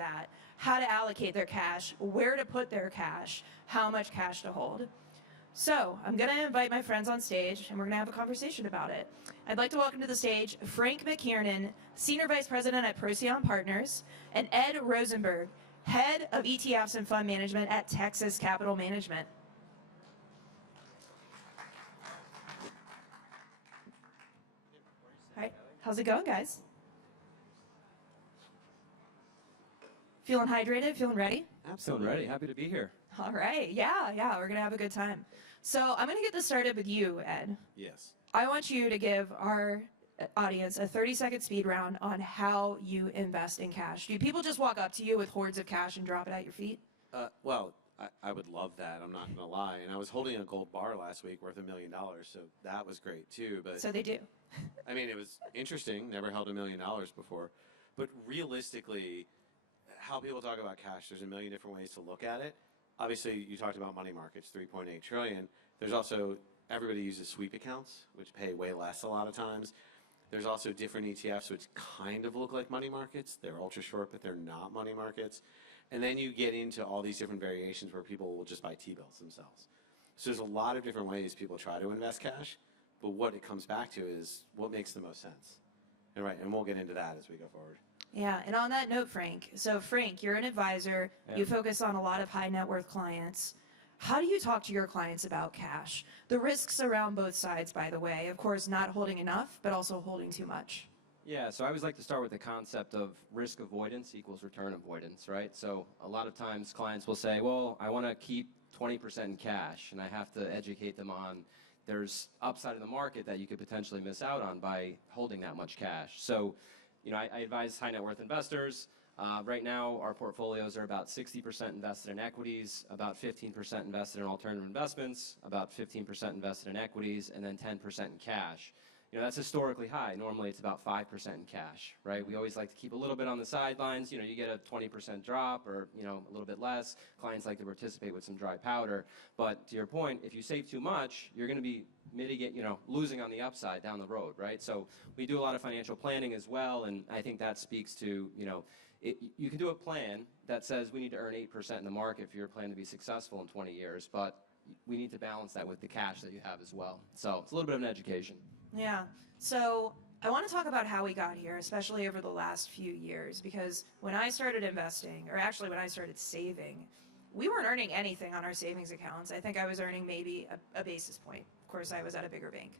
that, how to allocate their cash, where to put their cash, how much cash to hold. So I'm going to invite my friends on stage, and we're going to have a conversation about it. I'd like to welcome to the stage Frank McKiernan, Senior Vice President at Procyon Partners, and Ed Rosenberg, Head of ETFs and Fund Management at Texas Capital Management. All right, how's it going, guys? Feeling hydrated? Feeling ready? Absolutely ready. Happy to be here. All right, yeah, we're going to have a good time. So I'm going to get this started with you, Ed. Yes. I want you to give our audience a 30-second speed round on how you invest in cash. Do people just walk up to you with hordes of cash and drop it at your feet? Well, I would love that. I'm not going to lie. And I was holding a gold bar last week worth $1 million, so that was great too. But So they do. I mean, it was interesting. Never held $1 million before. But realistically, how people talk about cash, there's a million different ways to look at it. Obviously, you talked about money markets, 3.8 trillion. There's also, everybody uses sweep accounts, which pay way less a lot of times. There's also different ETFs which kind of look like money markets. They're ultra short, but they're not money markets. And then you get into all these different variations where people will just buy T-bills themselves. So there's a lot of different ways people try to invest cash, but what it comes back to is what makes the most sense. And we'll get into that as we go forward. Yeah, and on that note, Frank, so Frank, you're an advisor. Yeah. You focus on a lot of high net worth clients. How do you talk to your clients about cash? The risks around both sides, by the way. Of course, not holding enough, but also holding too much. Yeah, so I always like to start with the concept of risk avoidance equals return avoidance, right? So a lot of times clients will say, well, I want to keep 20% in cash, and I have to educate them on there's upside in the market that you could potentially miss out on by holding that much cash. So, you know, I advise high net worth investors. Right now, our portfolios are about 60% invested in equities, about 15% invested in alternative investments, about 15% invested in equities, and then 10% in cash. You know, that's historically high. Normally, it's about 5% in cash, right? We always like to keep a little bit on the sidelines. You know, you get a 20% drop or, you know, a little bit less. Clients like to participate with some dry powder. But to your point, if you save too much, you're going to be losing on the upside down the road, right? So we do a lot of financial planning as well, and I think that speaks to, you know, you can do a plan that says we need to earn 8% in the market for your plan to be successful in 20 years, but we need to balance that with the cash that you have as well. So it's a little bit of an education. Yeah. So I want to talk about how we got here, especially over the last few years, because when I started investing, or actually when I started saving, we weren't earning anything on our savings accounts. I think I was earning maybe a basis point. Of course, I was at a bigger bank.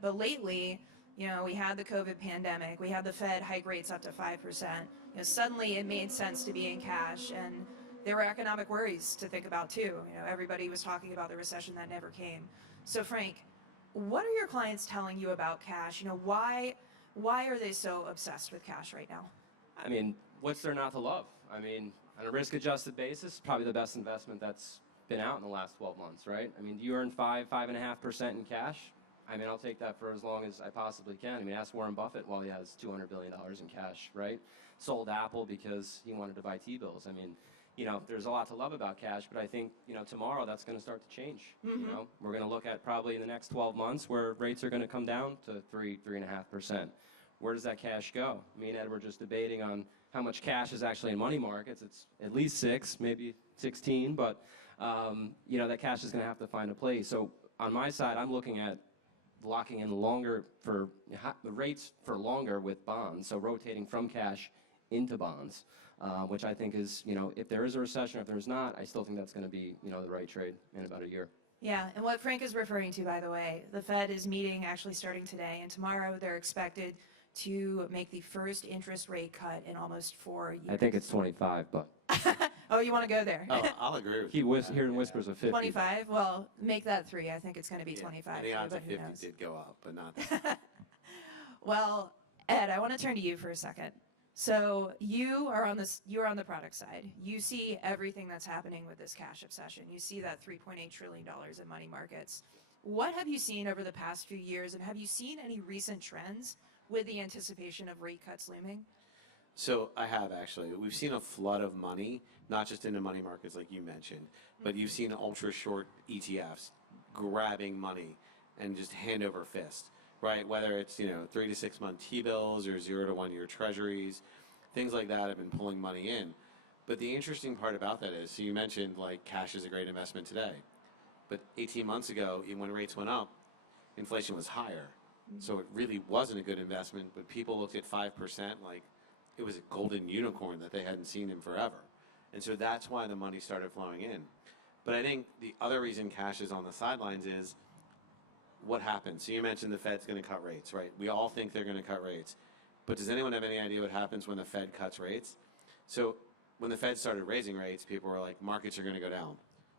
But lately, you know, we had the COVID pandemic. We had the Fed hike rates up to 5%. You know, suddenly it made sense to be in cash, and there were economic worries to think about too. You know, everybody was talking about the recession that never came. So Frank, what are your clients telling you about cash? You know, why are they so obsessed with cash right now? I mean, what's there not to love? I mean, on a risk-adjusted basis, probably the best investment that's been out in the last 12 months, right? I mean, do you earn 5.5% in cash? I mean, I'll take that for as long as I possibly can. I mean, ask Warren Buffett while he has $200 billion in cash, right? Sold Apple because he wanted to buy T-bills. I mean, you know, there's a lot to love about cash, but I think, you know, tomorrow that's going to start to change. Mm-hmm. You know, we're going to look at probably in the next 12 months where rates are going to come down to 3.5%. Where does that cash go? Me and Ed were just debating on how much cash is actually in money markets. It's at least 6, maybe 16, but, you know, that cash is going to have to find a place. So on my side, I'm looking at locking in longer for the rates for longer with bonds, so rotating from cash into bonds, which I think is, you know, if there is a recession, if there's not, I still think that's going to be, you know, the right trade in about a year. Yeah, and what Frank is referring to, by the way, the Fed is meeting actually starting today, and tomorrow they're expected to make the first interest rate cut in almost 4 years. I think it's 25, but. Oh, you want to go there? Oh, I'll agree with you. Hearing whispers of 50. 25? Well, make that 3. I think it's going to be 25. The odds of but who 50 knows? did go up, but not that. Well, Ed, I want to turn to you for a second. So you are on the product side. You see everything that's happening with this cash obsession. You see that $3.8 trillion in money markets. What have you seen over the past few years, and have you seen any recent trends with the anticipation of rate cuts looming? So I have actually. We've seen a flood of money, not just into money markets like you mentioned, but you've seen ultra short ETFs grabbing money and just hand over fist, right? Whether it's, you know, 3 to 6 month T-bills or 0 to 1 year treasuries. things like that have been pulling money in. But the interesting part about that is, so you mentioned like cash is a great investment today, but 18 months ago, even when rates went up, inflation was higher. So it really wasn't a good investment, but people looked at 5% like it was a golden unicorn that they hadn't seen in forever. And so that's why the money started flowing in. But I think the other reason cash is on the sidelines is what happens. So you mentioned the Fed's going to cut rates, right? We all think they're going to cut rates. But does anyone have any idea what happens when the Fed cuts rates? So when the Fed started raising rates, people were like, markets are going to go down.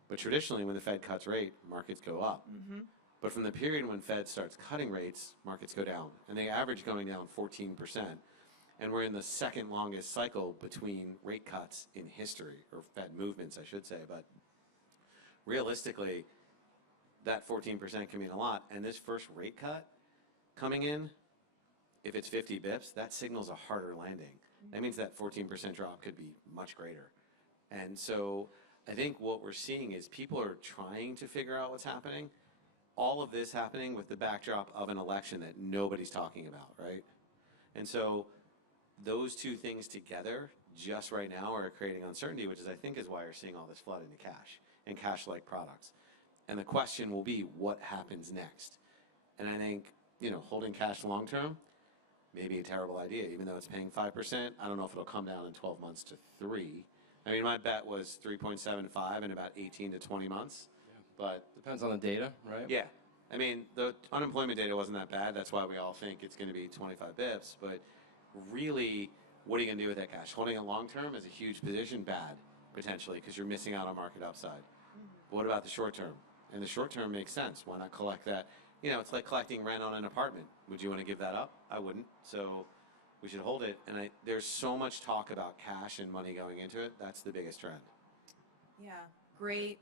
But traditionally, when the Fed cuts rate, markets go up. But from the period when Fed starts cutting rates, markets go down. And they average going down 14%. And we're in the second longest cycle between rate cuts in history, or Fed movements, I should say. But realistically, that 14% can mean a lot. And this first rate cut coming in, if it's 50 bips, that signals a harder landing. That means that 14% drop could be much greater. And so I think what we're seeing is people are trying to figure out what's happening. All of this happening with the backdrop of an election that nobody's talking about, right? And so those two things together just right now are creating uncertainty, which is I think is why you're seeing all this flood into cash and cash-like products. And the question will be, what happens next? And I think, holding cash long-term may be a terrible idea, even though it's paying 5%. I don't know if it'll come down in 12 months to 3. I mean, my bet was 3.75 in about 18 to 20 months. But Depends on the data, right? yeah, I mean, the unemployment data wasn't that bad. That's why we all think it's going to be 25 bips. But really, what are you going to do with that cash? Holding it long term is a huge position, bad, potentially, because you're missing out on market upside. But what about the short term? And the short term makes sense. Why not collect that? It's like collecting rent on an apartment. Would you want to give that up? I wouldn't. So we should hold it. And there's so much talk about cash and money going into it. That's the biggest trend. Yeah, great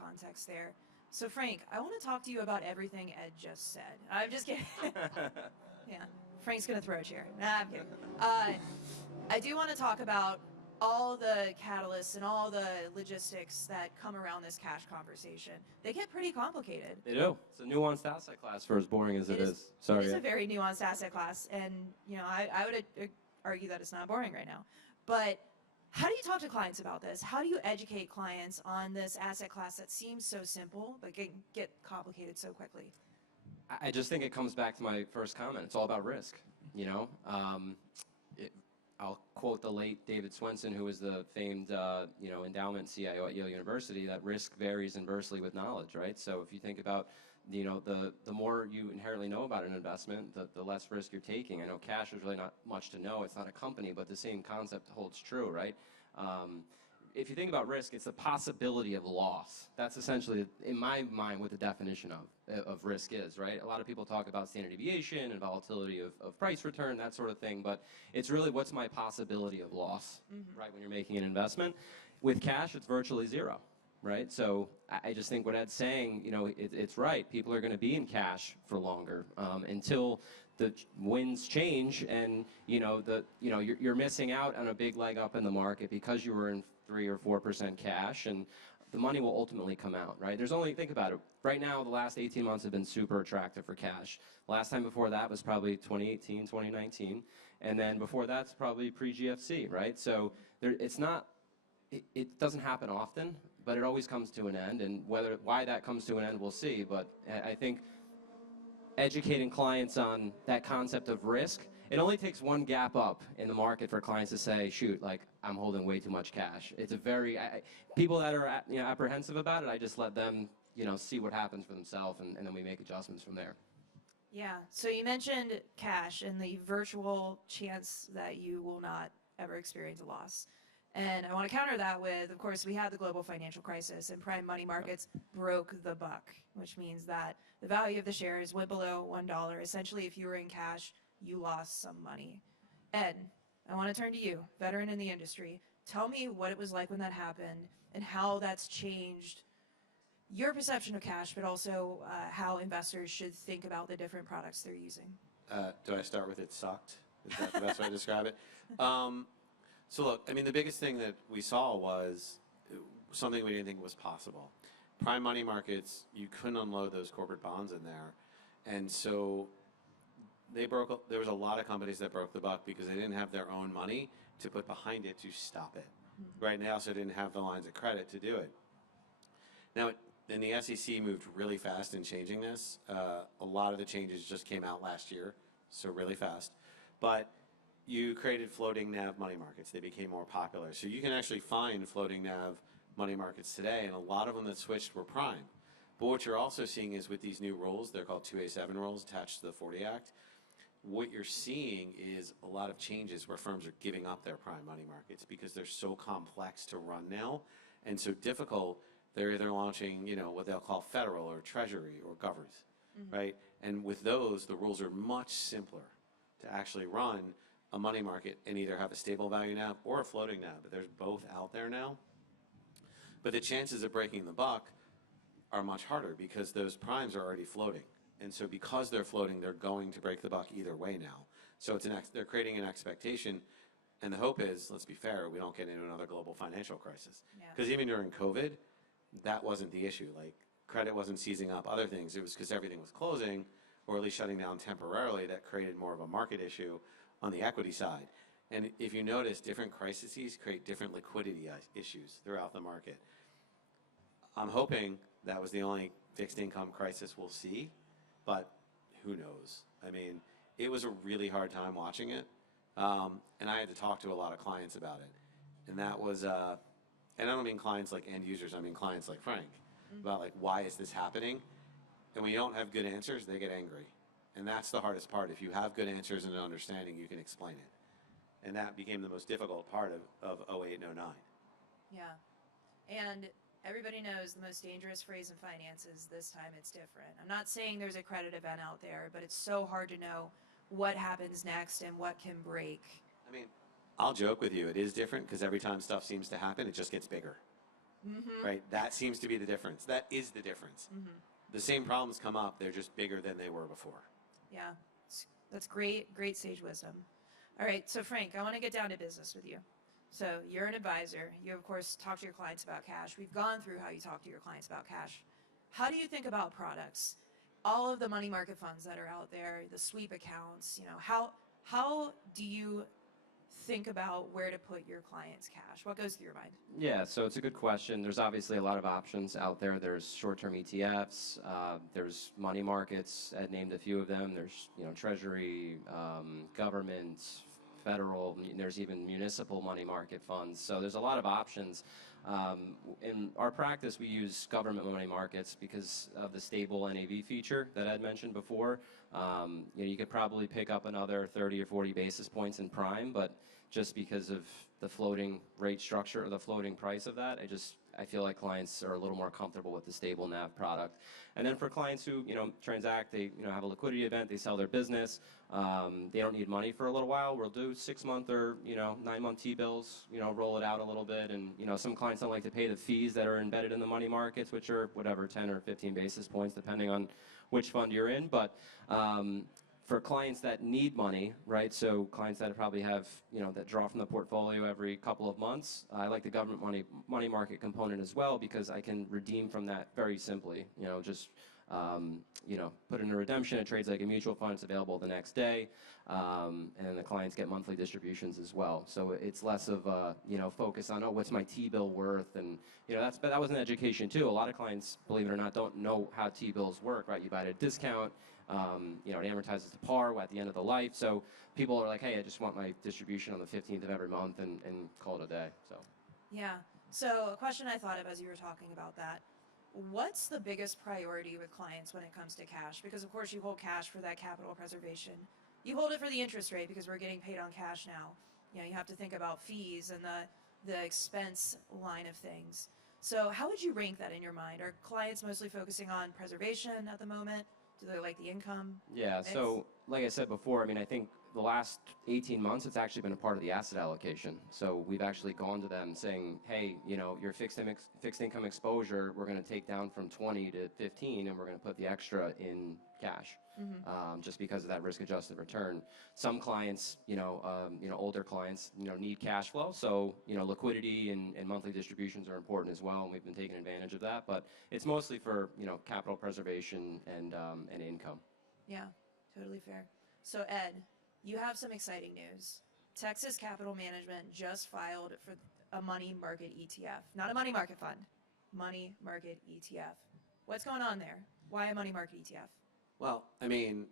context there. So Frank, I want to talk to you about everything Ed just said. I'm just kidding. Yeah, Frank's gonna throw a chair. Nah, I'm kidding. I do want to talk about all the catalysts and all the logistics that come around this cash conversation. They get pretty complicated. They do. It's a nuanced asset class for as boring as it is. Sorry. It is a very nuanced asset class, and I would argue that it's not boring right now. But how do you talk to clients about this? How do you educate clients on this asset class that seems so simple but can get complicated so quickly? I just think it comes back to my first comment. It's all about risk. I'll quote the late David Swenson, who was the famed, endowment CIO at Yale University, that risk varies inversely with knowledge, right? So if you think about, the more you inherently know about an investment, the less risk you're taking. I know cash is really not much to know. It's not a company, but the same concept holds true, right? If you think about risk, it's the possibility of loss. That's essentially, in my mind, what the definition of risk is, right? A lot of people talk about standard deviation and volatility of price return, that sort of thing, but it's really what's my possibility of loss, right, when you're making an investment. With cash, it's virtually zero, right? So I just think what Ed's saying, it's right. People are going to be in cash for longer until the winds change, and you're missing out on a big leg up in the market because you were in 3 or 4% cash, and the money will ultimately come out, right? Think about it. Right now, the last 18 months have been super attractive for cash. Last time before that was probably 2018, 2019, and then before that's probably pre-GFC, right? So it doesn't happen often, but it always comes to an end, and why that comes to an end, we'll see. But I think educating clients on that concept of risk, it only takes one gap up in the market for clients to say, shoot, like, I'm holding way too much cash. It's a very, people that are apprehensive about it, I just let them see what happens for themselves, and then we make adjustments from there. Yeah, so you mentioned cash and the virtual chance that you will not ever experience a loss. And I want to counter that with, of course, we had the global financial crisis, and prime money markets broke the buck, which means that the value of the shares went below $1. Essentially, if you were in cash, you lost some money. Ed, I want to turn to you, veteran in the industry. Tell me what it was like when that happened and how that's changed your perception of cash, but also how investors should think about the different products they're using. Do I start with it sucked? Is that the best way to describe it? So look, I mean, the biggest thing that we saw was something we didn't think was possible. Prime money markets, you couldn't unload those corporate bonds in there. And so there was a lot of companies that broke the buck because they didn't have their own money to put behind it to stop it. Right, and they also didn't have the lines of credit to do it. Now, and the SEC moved really fast in changing this. A lot of the changes just came out last year, so really fast. But you created floating NAV money markets. They became more popular. So you can actually find floating NAV money markets today, and a lot of them that switched were prime. But what you're also seeing is with these new rules, they're called 2A7 rules attached to the 40 Act, what you're seeing is a lot of changes where firms are giving up their prime money markets because they're so complex to run now and so difficult. They're either launching, what they'll call federal or treasury or governors, right? And with those, the rules are much simpler to actually run a money market and either have a stable value NAV or a floating NAV. But there's both out there now. But the chances of breaking the buck are much harder because those primes are already floating. And so because they're floating, they're going to break the buck either way now. So they're creating an expectation, and the hope is, let's be fair, we don't get into another global financial crisis. Because even during COVID, that wasn't the issue. Like, credit wasn't seizing up other things. It was because everything was closing, or at least shutting down temporarily, that created more of a market issue on the equity side. And if you notice, different crises create different liquidity issues throughout the market. I'm hoping that was the only fixed income crisis we'll see, but who knows? I mean, it was a really hard time watching it, and I had to talk to a lot of clients about it. And that was, and I don't mean clients like end users, I mean clients like Frank, about like, why is this happening? And when you don't have good answers, they get angry. And that's the hardest part. If you have good answers and an understanding, you can explain it. And that became the most difficult part of 08 and 09. Yeah. And everybody knows the most dangerous phrase in finance is this time it's different. I'm not saying there's a credit event out there, but it's so hard to know what happens next and what can break. I mean, I'll joke with you. It is different because every time stuff seems to happen, it just gets bigger. Right? That seems to be the difference. That is the difference. The same problems come up. They're just bigger than they were before. Yeah. That's great, great sage wisdom. All right. So, Frank, I want to get down to business with you. So you're an advisor. You, of course, talk to your clients about cash. We've gone through how you talk to your clients about cash. How do you think about products? All of the money market funds that are out there, the sweep accounts, how do you think about where to put your clients' cash? What goes through your mind? Yeah, so it's a good question. There's obviously a lot of options out there. There's short-term ETFs. There's money markets. Ed named a few of them. There's treasury, government, federal. There's even municipal money market funds. So there's a lot of options. In our practice, we use government money markets because of the stable NAV feature that Ed mentioned before. You could probably pick up another 30 or 40 basis points in prime, but just because of the floating rate structure or the floating price of that, I feel like clients are a little more comfortable with the stable NAV product. And then for clients who transact, they have a liquidity event, they sell their business, they don't need money for a little while. We'll do 6-month or 9-month T-bills, roll it out a little bit. And some clients don't like to pay the fees that are embedded in the money markets, which are whatever 10 or 15 basis points depending on which fund you're in. But for clients that need money, right? So clients that probably have, that draw from the portfolio every couple of months. I like the government money market component as well because I can redeem from that very simply. Just put in a redemption. It trades like a mutual fund. It's available the next day, and then the clients get monthly distributions as well. So it's less of a focus on what's my T-bill worth, and but that was an education too. A lot of clients, believe it or not, don't know how T-bills work. Right? You buy at a discount. It amortizes to par at the end of the life. So people are like, hey, I just want my distribution on the 15th of every month and call it a day. So. Yeah. So a question I thought of as you were talking about that, what's the biggest priority with clients when it comes to cash? Because, of course, you hold cash for that capital preservation. You hold it for the interest rate because we're getting paid on cash now. You have to think about fees and the expense line of things. So how would you rank that in your mind? Are clients mostly focusing on preservation at the moment? Do they like the income? Yeah, so like I said before, I think the last 18 months, it's actually been a part of the asset allocation. So we've actually gone to them saying, hey, your fixed income exposure, we're going to take down from 20 to 15, and we're going to put the extra in cash, just because of that risk-adjusted return. Some clients, older clients, need cash flow. So, liquidity and monthly distributions are important as well, and we've been taking advantage of that. But it's mostly for, capital preservation and income. Yeah, totally fair. So, Ed, you have some exciting news. Texas Capital Management just filed for a money market ETF. Not a money market fund, money market ETF. What's going on there? Why a money market ETF? Well, I mean,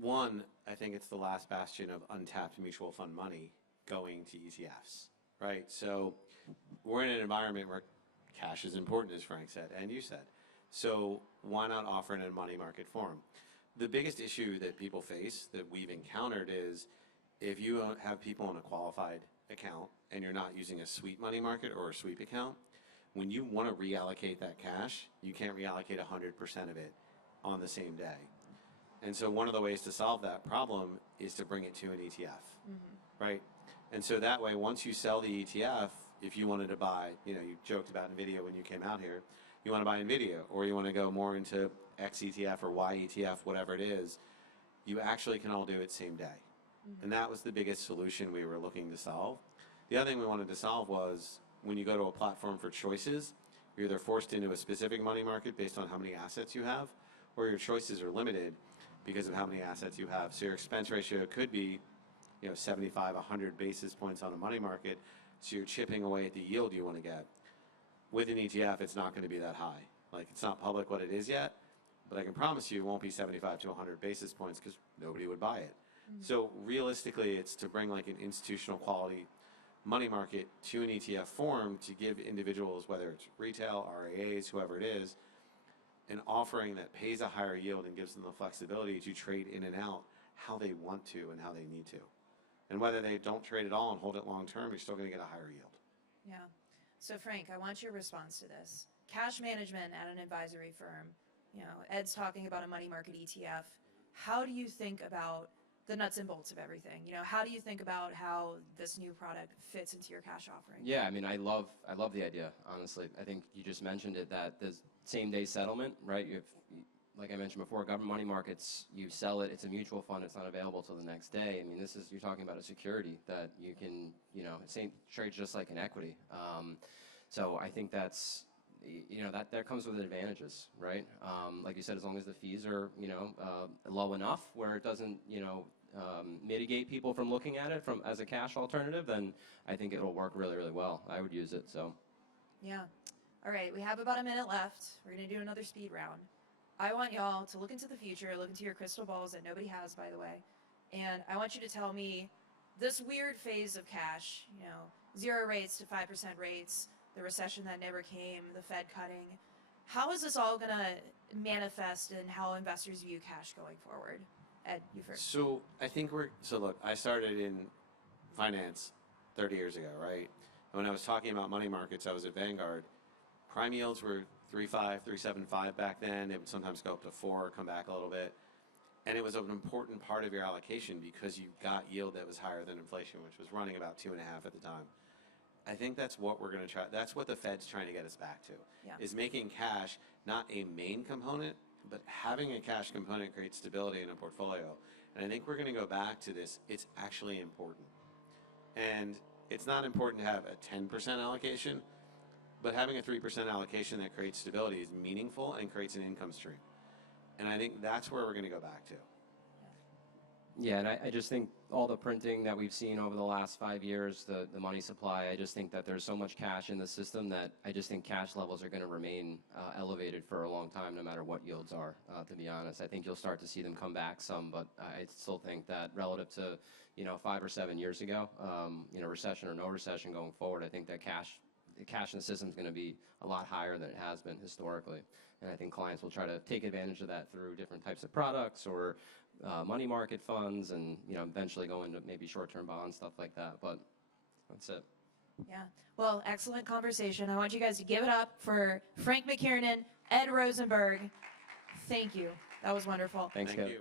one, I think it's the last bastion of untapped mutual fund money going to ETFs, right? So we're in an environment where cash is important, as Frank said, and you said. So why not offer it in a money market form? The biggest issue that people face that we've encountered is if you have people in a qualified account and you're not using a sweep money market or a sweep account, when you want to reallocate that cash, you can't reallocate 100% of it on the same day. And so one of the ways to solve that problem is to bring it to an ETF, right? And so that way, once you sell the ETF, if you wanted to buy, you joked about NVIDIA when you came out here, you want to buy NVIDIA, or you want to go more into X ETF or Y ETF, whatever it is, you actually can all do it same day. And that was the biggest solution we were looking to solve. The other thing we wanted to solve was when you go to a platform for choices, you're either forced into a specific money market based on how many assets you have, or your choices are limited because of how many assets you have. So your expense ratio could be 75, 100 basis points on a money market, so you're chipping away at the yield you want to get. With an ETF, it's not going to be that high. Like, it's not public what it is yet, but I can promise you it won't be 75 to 100 basis points because nobody would buy it. So realistically, it's to bring like an institutional quality money market to an ETF form to give individuals, whether it's retail, RIAs, whoever it is, an offering that pays a higher yield and gives them the flexibility to trade in and out how they want to and how they need to. And whether they don't trade at all and hold it long term, you're still going to get a higher yield. Yeah. So Frank, I want your response to this. Cash management at an advisory firm. Ed's talking about a money market ETF. How do you think about the nuts and bolts of everything? How do you think about how this new product fits into your cash offering? Yeah, I mean, I love the idea, honestly. I think you just mentioned it, that the same day settlement, right? Like I mentioned before, government money markets, you sell it, it's a mutual fund, it's not available till the next day. I mean, you're talking about a security that you can, it trades just like an equity. So I think that's, that comes with advantages, right? Like you said, as long as the fees are, low enough where it doesn't, mitigate people from looking at it as a cash alternative, then I think it'll work really, really well. I would use it, so. Yeah. All right, we have about a minute left. We're going to do another speed round. I want y'all to look into the future, look into your crystal balls that nobody has, by the way, and I want you to tell me this weird phase of cash, 0 rates to 5% rates, the recession that never came, the Fed cutting. How is this all going to manifest in how investors view cash going forward? Ed, you first. So I think look, I started in finance 30 years ago, right? And when I was talking about money markets, I was at Vanguard. Prime yields were 3.5, 3.75 back then. It would sometimes go up to 4, come back a little bit. And it was an important part of your allocation because you got yield that was higher than inflation, which was running about 2.5 at the time. I think that's what we're going to try. That's what the Fed's trying to get us back to, is making cash not a main component, but having a cash component creates stability in a portfolio. And I think we're going to go back to this. It's actually important. And it's not important to have a 10% allocation, but having a 3% allocation that creates stability is meaningful and creates an income stream. And I think that's where we're going to go back to. Yeah, and I just think all the printing that we've seen over the last 5 years, the money supply, I just think that there's so much cash in the system that I just think cash levels are going to remain elevated for a long time, no matter what yields are, to be honest. I think you'll start to see them come back some, but I still think that relative to, 5 or 7 years ago, recession or no recession going forward, I think that the cash in the system is going to be a lot higher than it has been historically. And I think clients will try to take advantage of that through different types of products or money market funds, and eventually go into maybe short-term bonds, stuff like that. But that's it. Yeah. Well, excellent conversation. I want you guys to give it up for Frank McKiernan, Ed Rosenberg. Thank you. That was wonderful. Thanks, Thank Kev. you.